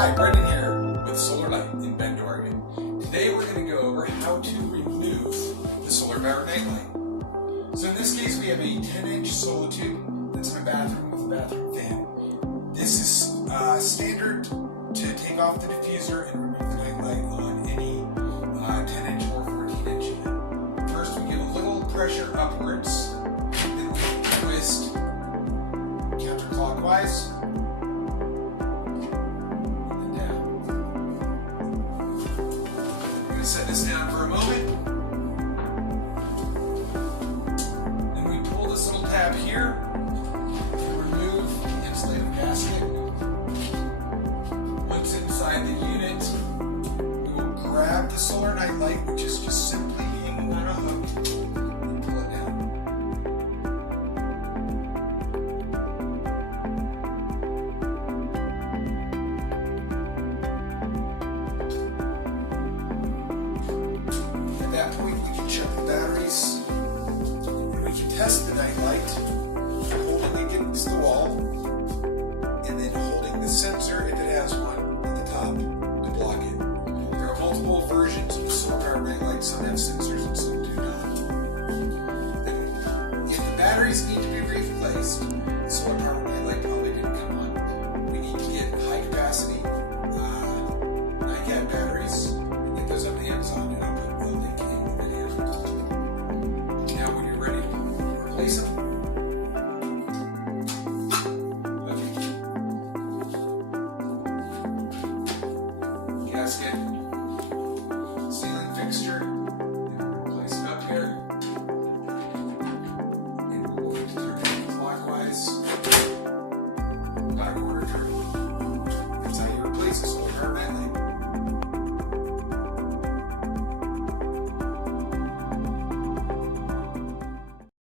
Hi, Brendan here with Solar Light in Bend, Oregon. Today we're going to go over how to remove the solar powered nightlight. So in this case we have a 10-inch Solatube that's in my bathroom with a bathroom fan. This is standard to take off the diffuser and remove the nightlight on any 10-inch or 14-inch unit. First we give a little pressure upwards, then we twist counterclockwise. Set this down for a moment. Then we pull this little tab here and remove the insulative gasket. Once inside the unit, we will grab the solar nightlight, which is just simply hanging on a hook, and pull it down. At that point, we can check the batteries, and we can test the nightlight, holding it against the wall, and then holding the sensor, if it has one, at the top to block it. There are multiple versions of the solar powered nightlight. Some have sensors and some do not. And if the batteries need to be replaced,